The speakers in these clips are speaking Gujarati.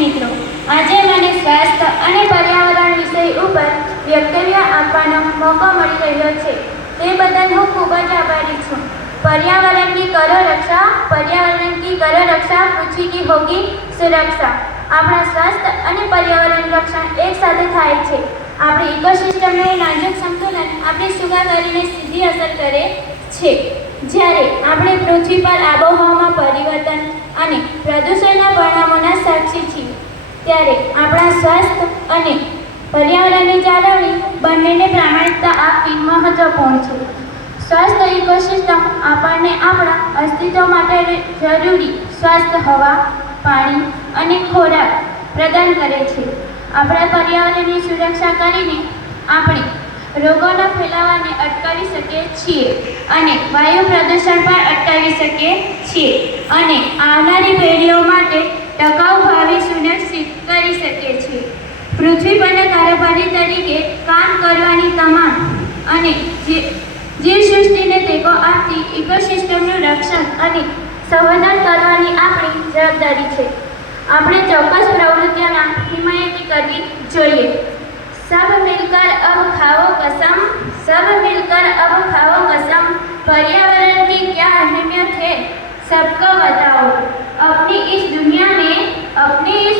મિત્રો, આજે મને સ્વાસ્થ્ય અને પર્યાવરણ વિષય ઉપર વક્તવ્ય આપવાનો મોકો મળી રહ્યો છે, તે બદલ હું ખૂબ જ આભારી છું। पर्यावरण की करो रक्षा, पर्यावरण की करो रक्षा, पृथ्वी की होगी सुरक्षा। આપણા સ્વાસ્થ્ય અને પર્યાવરણ રક્ષણ એક સાથે થાય છે। આપણી ઇકોસિસ્ટમનું નાજુક સંતુલન આપણી સુખાકારીને સીધી અસર કરે છે। જ્યારે આપણે પૃથ્વી પર આબોહવામાં પરિવર્તન અને પ્રદૂષણના પરિણામોના સાક્ષી છીએ, ત્યારે આપણા સ્વાસ્થ્ય અને પર્યાવરણની જાળવણી બંનેને પ્રામાણિકતા આપવી મહત્વપૂર્ણ છે। સ્વાસ્થ્ય ઇકોસિસ્ટમ આપણને આપણા અસ્તિત્વ માટે જરૂરી સ્વાસ્થ્ય હવા, પાણી અને ખોરાક પ્રદાન કરે છે। આપણા પર્યાવરણની સુરક્ષા કરીને આપણે રોગોના ફેલાવાને અટકાવી શકીએ છીએ અને વાયુ પ્રદૂષણ પણ અટકાવી શકીએ છીએ અને આવનારી પેઢીઓ માટે ટકાઉ ભાવિ સુનિશ્ચિત કરી શકીએ છીએ। પૃથ્વી પરના કારોબારી તરીકે કામ કરવાની તમામ અને જીવસૃષ્ટિને ટેકો આપતી ઇકોસિસ્ટમનું રક્ષણ અને સંવર્ધન કરવાની આપણી જવાબદારી છે। આપણે ચોક્કસ પ્રવૃત્તિઓના હિમાયતી કરવી જોઈએ। सब मिलकर अब खाओ कसम, सब मिलकर अब खाओ कसम, पर्यावरण की क्या अहमियत है सबको बताओ। अपनी इस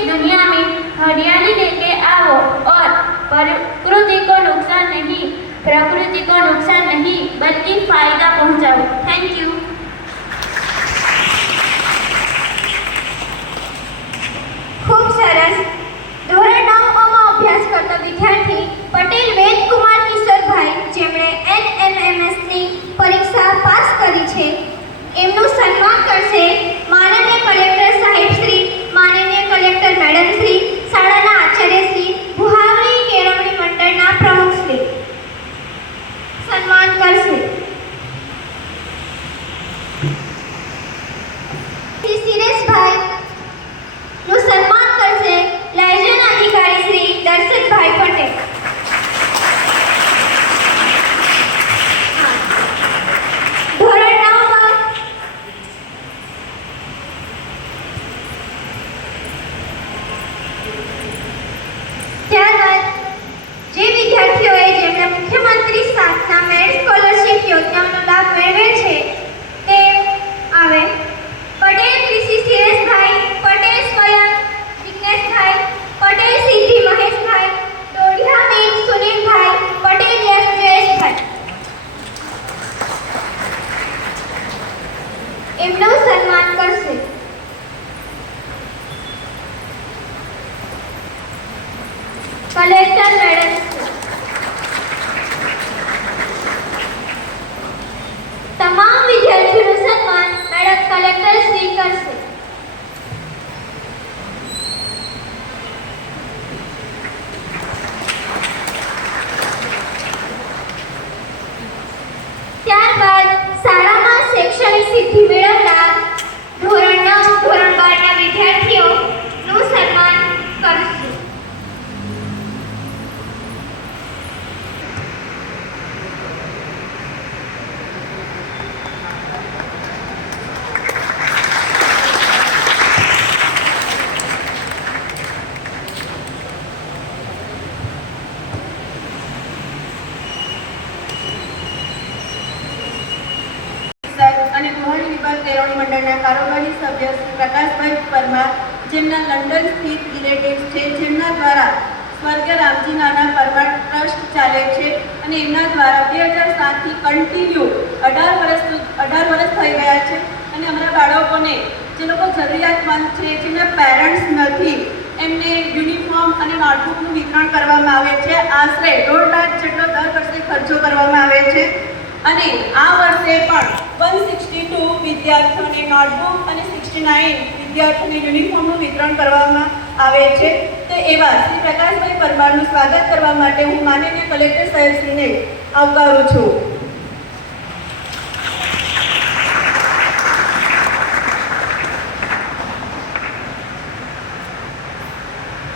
दुनिया में हरियाली लेके आओ और प्रकृति को नुकसान नहीं बल्कि फायदा पहुंचाओ। Thank you. खूब सरस। ધોરણ 9 અભ્યાસ કરતા વિદ્યાર્થી પટેલ વેદકુમાર કિશોરભાઈ, જેમણે NMMS ની પરીક્ષા પાસ કરી છે, એમનું સન્માન કરશે માનનીય કલેક્ટર સાહેબ શ્રી, માનનીય કલેક્ટર મેડમ શ્રી, શાળાના આચાર્ય શ્રી, ભુહાવરી કેળવણી મંડળના પ્રમુખ શ્રી સન્માન કરશે। શ્રી સિરેશભાઈ નું સન્માન કરશે લાયઝન અધિકારી શ્રી દર્શનભાઈ પટેલ। ધોરણ 9 ત્યારબાદ જે વિદ્યાર્થીઓએ જેમણે મુખ્યમંત્રી સાધના મેરિટ સ્કોલરશિપ યોજનાનો લાભ મેળવેલ છે તે આવે પટેલ કૃષિ સિરેશભાઈ, પટેલ સ્વયં જિગ્નેશભાઈ, પટેલ સિદ્ધિ મહેશભાઈ, ડોડિયા બેન સુનિલભાઈ, પટેલ યશ જયેશભાઈ, એમનું સન્માન કરશે। કલેક્ટર મેડમ તમામ વિદ્યાર્થીઓનું સન્માન મેડમ કલેક્ટર શ્રી કરશે। ત્યારબાદ શાળામાં શૈક્ષણિક સિદ્ધિ મેળવનાર ધોરણ 9, ધોરણ 12 ના વિદ્યાર્થીઓનું સન્માન કરશે। અને ભુહાવરી વિભાગ કેળવણી મંડળના કારોબારી સભ્ય શ્રી પ્રકાશભાઈ પરમાર, જેમના લંડન સ્થિત રિલેટિવ્સ છે, જેમના દ્વારા સ્વર્ગીય રામજી નાના પરમાર ટ્રસ્ટ ચાલે છે અને એમના દ્વારા 2007થી કન્ટિન્યુ 18 વર્ષ થઈ ગયા છે અને અમારા બાળકોને જે લોકો જરૂરિયાતમંદ છે, જેમના પેરેન્ટ્સ નથી, એમને યુનિફોર્મ અને નોટબુકનું વિતરણ કરવામાં આવે છે। આશરે 1.5 લાખ જેટલો દર વર્ષે ખર્ચો કરવામાં આવે છે અને આ વર્ષે પણ 162 વિદ્યાર્થીઓને નોટબુક અને 69 વિદ્યાર્થીઓને યુનિફોર્મનું વિતરણ કરવામાં આવે છે। તો એવા શ્રી પ્રકાશભાઈ પરમારનું સ્વાગત કરવા માટે હું માનનીય કલેક્ટર સાહેબશ્રીને આવકારું છું।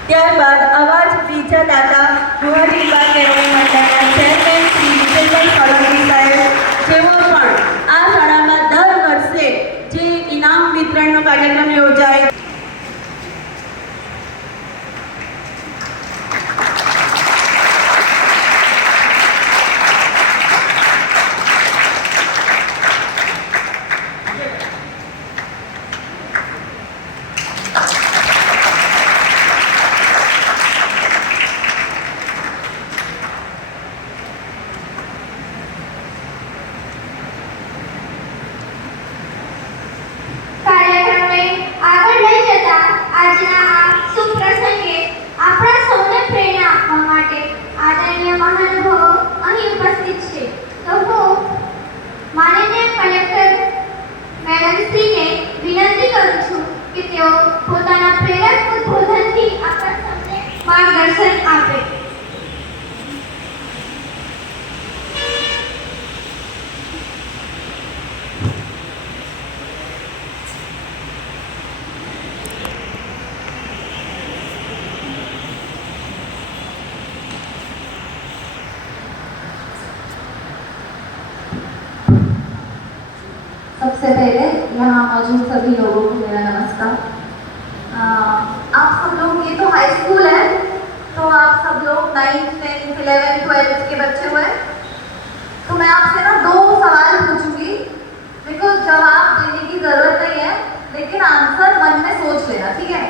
ત્યારબાદ આવા જ બીજા દાતા ભુહાવરી વિભાગ કેળવણી મંડળના ચેરમેન શ્રી વિજયભાઈ સોલંકી સાહેબ, જેઓ પણ આ શાળામાં દર વર્ષે જે ઇનામ વિતરણનો કાર્યક્રમ યોજાય માર્ગદર્શન આપે. सबसे पहले यहाँ मौजूद सभी लोगों को मेरा नमस्कार. आप सब लोग, ये तो हाई स्कूल है, तो आप सब लोग 9th 10th 11th 12th के बच्चे हुए. तो मैं आपसे ना 2 सवाल पूछूंगी. देखो, जवाब देने की जरूरत नहीं है, लेकिन आंसर मन में सोच लेना, ठीक है?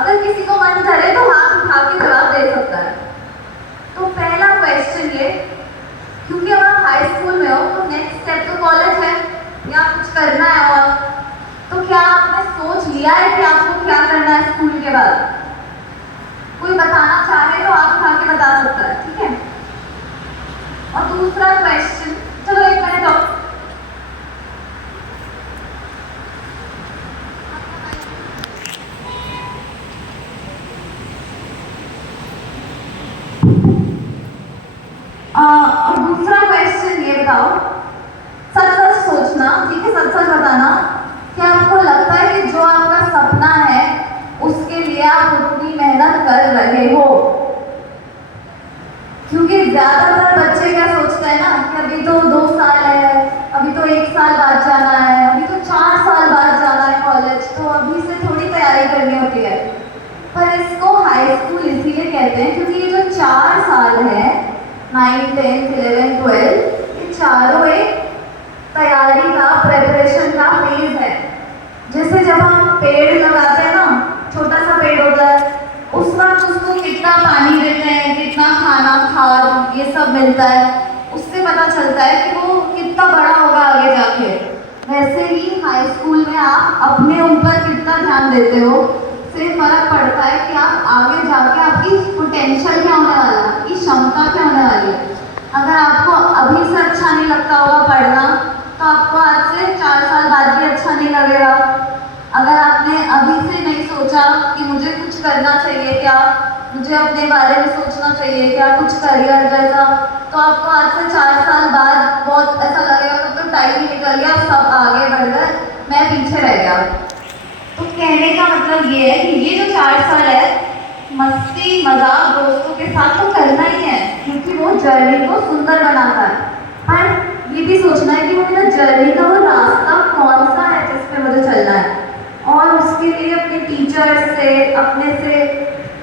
अगर किसी को मन करे तो हाथ उठा के जवाब दे सकता है. तो पहला क्वेश्चन ये, क्योंकि अब आप हाई स्कूल में हो तो नेक्स्ट स्टेप तो कॉलेज है या कुछ करना है. और तो क्या आपने सोच लिया है कि आपको क्या करना है स्कूल के बाद? कोई बताना चाहे तो आप उठा के बता सकता है, ठीक है? और दूसरा क्वेश्चन, चलो 1 मिनट और. और दूसरा क्वेश्चन ये बताओ, सच सच सोचना, ठीक है? सच सच बताना कि आपको लगता है कि जो आपका सपना है उसके लिए आप उतनी मेहनत कर रहे हो? क्योंकि ज्यादातर बच्चे क्या सोचते हैं ना कि अभी तो 2 साल है, अभी तो 1 साल बाद जाना है, अभी तो 4 साल बाद जाना है कॉलेज, तो अभी से थोड़ी तैयारी करनी होती है. पर इसको हाई स्कूल इसीलिए कहते हैं क्योंकि ये जो 4 साल है, 9th 10th 11th 12th, ये चारों एक तैयारी का, प्रेपरेशन का फेज है. जैसे जब हम पेड़ लगाते हैं ना, छोटा सा पेड़ होता है, उस वक्त उसको कितना पानी देते हैं, कितना खाना, खाद, ये सब मिलता है, उससे पता चलता है कि वो कितना बड़ा होगा आगे जाके. वैसे ही हाई स्कूल में आप अपने ऊपर कितना ध्यान देते हो से फर्क पड़ता है कि आप आगे जाके आपकी पोटेंशियल क्या होने वाला है, आपकी क्षमता क्या होने वाली है. अगर आपको अभी से अच्छा नहीं लगता होगा पढ़ना, तो आपको आज से 4 साल बाद भी अच्छा नहीं लगेगा. अगर आपने अभी से नहीं सोचा कि मुझे कुछ करना चाहिए क्या, मुझे अपने बारे में सोचना चाहिए क्या, कुछ करियर जैसा, तो आपको आज से 4 साल बाद बहुत ऐसा लगेगा कि तो टाइम ही निकल गया, सब आगे बढ़ गए, मैं पीछे रह गया. तो कहने का मतलब ये है कि ये जो 4 साल है, मस्ती मजाक दोस्तों के साथ तो करना ही है, क्योंकि वो जर्नी को सुंदर बनाता है. पर ये भी सोचना है कि वो मेरा जर्नी का वो रास्ता कौन सा है जिस पे मुझे चलना है. और उसके लिए अपने टीचर्स से, अपने से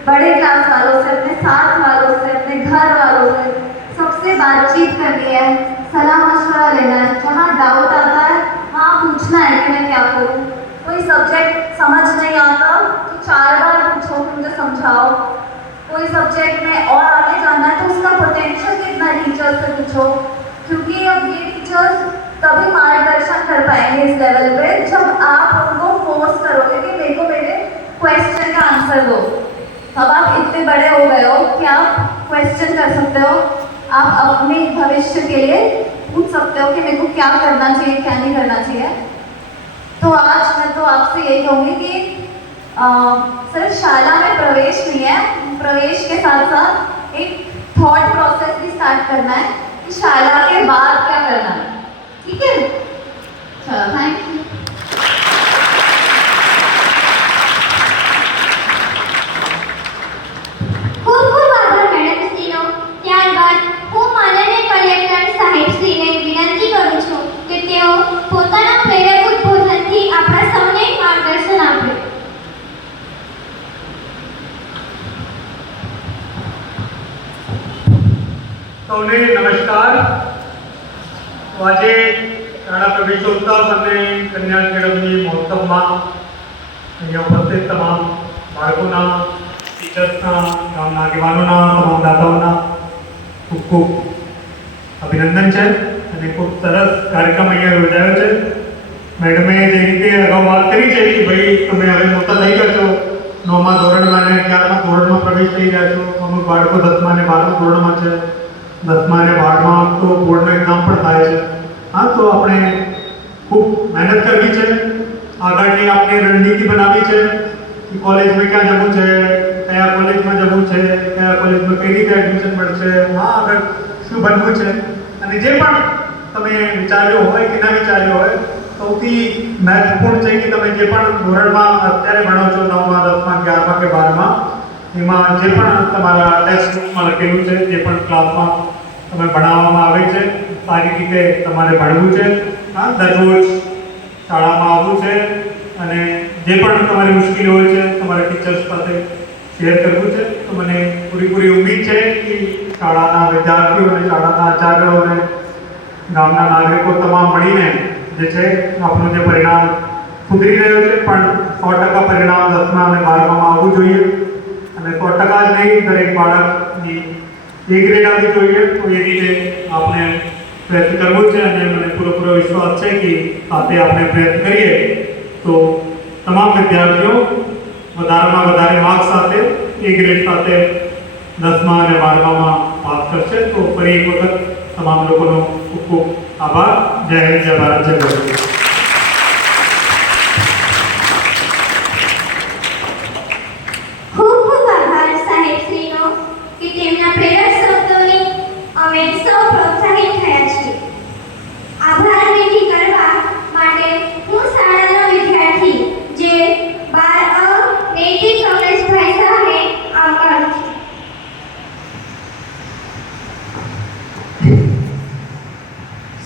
बड़े क्लास वालों से, अपने साथ वालों से, अपने घर वालों से, सबसे बातचीत करनी है, सलाह मशवरा लेना है. जहाँ डाउट आता है वहाँ पूछना है कि मैं क्या करूँ. कोई सब्जेक्ट समझ नहीं आता तो 4 बार पूछो कि मुझे समझाओ. कोई सब्जेक्ट में और आगे जाना है तो उसका पोटेंशियल कितना है, टीचर्स से पूछो. क्योंकि अब ये टीचर्स तभी मार्गदर्शन कर पाएंगे इस लेवल पे जब आप उनको फोर्स करोगे कि मेरे को मेरे क्वेश्चन का आंसर दो. अब आप इतने बड़े हो गए हो कि आप क्वेश्चन कर सकते हो, आप अपने भविष्य के लिए पूछ सकते हो कि मेरे को क्या करना चाहिए, क्या नहीं करना चाहिए. तो आज मैं तो आपसे यही कहूँगी कि सिर्फ शाला में प्रवेश नहीं है, प्रवेश के साथ साथ एक थॉट प्रोसेस भी स्टार्ट करना है कि शाला के बाद क्या करना है. ठीक है, चलो, थैंक यू. ખૂબ ખૂબ આભાર મેડમશ્રીનો. ત્યારબાદ હું માનનીય કલેક્ટર સાહેબશ્રીને વિનંતી કરું છું કે તેઓ પોતાના પ્રેરક ઉદ્બોધનથી આપણા સૌને માર્ગદર્શન આપે. સૌને નમસ્કાર. તો આજે શાળા પ્રવેશોત્સવ અને કન્યા કેળવણી મહોત્સવમાં અહીંયા ઉપસ્થિત તમામ બાળકોના, ટીચર્સના, ગામના આગેવાનોના, તમામ દાતાઓના ખૂબ ખૂબ અભિનંદન છે. અને ખૂબ સરસ કાર્યક્રમ અહીંયા યોજાયો છે. મેડમે જે રીતે અગાઉ વાત કરી છે કે ભાઈ તમે હવે મોટા થઈ ગયા છો, 9મા ધોરણમાં અને 11મા ધોરણમાં પ્રવેશ થઈ રહ્યા છો. અમુક બાળકો 10મા અને 12મા ધોરણમાં છે. 10મા અને 12મા તો બોર્ડનો એક્ઝામ પણ થાય છે. हाँ, तो આપણે ખૂબ મહેનત કરવી છે. આગળની આપણે રણનીતિ બનાવવી છે કે કોલેજમાં ક્યાં જવું છે, કયા કોલેજમાં જવું છે, કયા કોલેજમાં કઈ રીતે એડમિશન મળશે, હા આગળ શું બનવું છે, અને જે પણ તમે વિચાર્યું હોય કે ના વિચાર્યું હોય, સૌથી મહત્વપૂર્ણ છે કે તમે જે પણ ધોરણમાં અત્યારે ભણો છો 9મા 10મા 11મા કે 12મા, એમાં જે પણ તમારા ટેક્સ્ટ બુકમાં લખેલું છે, જે પણ ક્લાસમાં તમે ભણાવવામાં આવે છે, સારી રીતે તમારે ભણવું છે, હા દરરોજ શાળામાં આવવું છે, અને જે પણ તમારી મુશ્કેલી હોય છે તમારે ટીચર્સ સાથે શેર કરવું છે. તો મને પૂરી ઉમ્મીદ છે કે શાળાના વિદ્યાર્થીઓ અને શાળાના આચાર્યો અને ગામના નાગરિકો તમામ મળીને જે છે આપણું જે પરિણામ સુધરી રહ્યું છે, પણ 100% પરિણામ 10મા અને 12મામાં આવવું જોઈએ, અને 100% જ નહીં, દરેક બાળકની એ ગ્રેડ આવવી જોઈએ. તો એ રીતે આપણે પ્રયત્ન કરવો છે, અને મને પૂરો વિશ્વાસ છે કે સાથે આપણે પ્રયત્ન કરીએ તો તમામ વિદ્યાર્થીઓ વધારેમાં વધારે માર્ક્સ સાથે એ ગ્રેડ સાથે 10મા અને 12મામાં પાસ કરશે. તો ફરી એક વખત તમામ લોકોનો ખૂબ આભાર. જય હિન્દ, જય ભારત, જય ભારત. ખૂબ ખૂબ આભાર સાહેબશ્રીનો કે તેમના પ્રેરક શબ્દોની અમે સૌ પ્રોત્સાહિત થયા છીએ. આભાર વિધિ કરવા માટે હું શાળાનો વિદ્યાર્થી જે 12 નેતી કમલેશભાઈ સાહેબને આવકારું છું.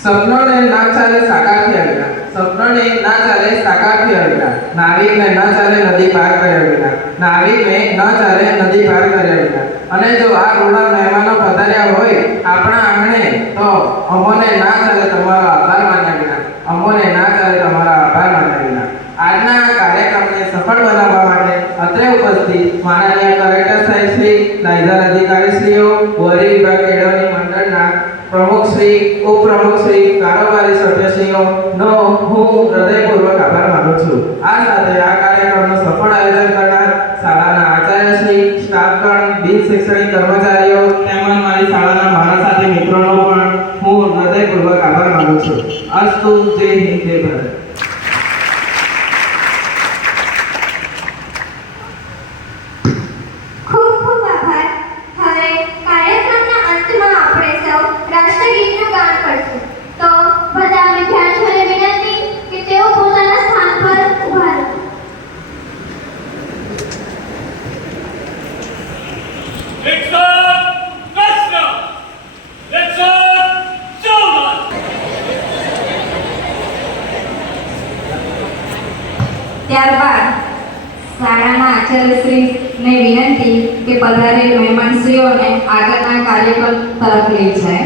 સપનોને ના ચાલે સાકારથી વિના, સપનોને ના ચાલે સાકારથી વિના, નાવિકને ન ચાલે નદી પાર કર્યા વિના, નાવિકને ન ચાલે નદી પાર કર્યા વિના. અને જો આ રૂડા મહેમાનો પધાર્યા હોય આપણા આંગણે, તો અમોને ના ચાલે તમારો આભાર માન્યા વિના, અમોને ના ચાલે તમારા આભાર માન્યા વિના. આજના આ કાર્યક્રમને સફળ બનાવવા માટે અત્રે ઉપસ્થિત માનનીય કલેક્ટર સાહેબ શ્રી, લાયઝર અધિકારીશ્રીઓ, વરી વિભાગ કેળવણી મંડળના પ્રમુખશ્રી, ઉપપ્રમુખશ્રી, કારોબારી સભ્યશ્રીઓનો હું હૃદયપૂર્વક આભાર માનું છું. આ સાથે આ કાર્યક્રમનું સફળ આયોજન કરનાર શાળાના આચાર્યશ્રી, સ્ટાફગણ, બિન શૈક્ષણિક કર્મચારીઓ તેમજ મારી શાળાના મારા સાથે મિત્રોનો પણ હું હૃદયપૂર્વક આભાર માનું છું. અસ્તુ. જય હિન્દ, જય ભારત. ખૂબ ખૂબ આભાર. હવે કાર્યક્રમના અંતમાં આપણે સૌ રાષ્ટ્રગીતનું ગાન કરશું. તો બધા વિદ્યાર્થીઓને વિનંતી કે તેઓ પોતાના સ્થાન પર ઊભા રહે. ત્યારબાદ શાળાના આચાર્યશ્રીને વિનંતી કે પધારેલ મહેમાનશ્રીઓને આગળના કાર્યક્રમ તરફ લઈ જાય.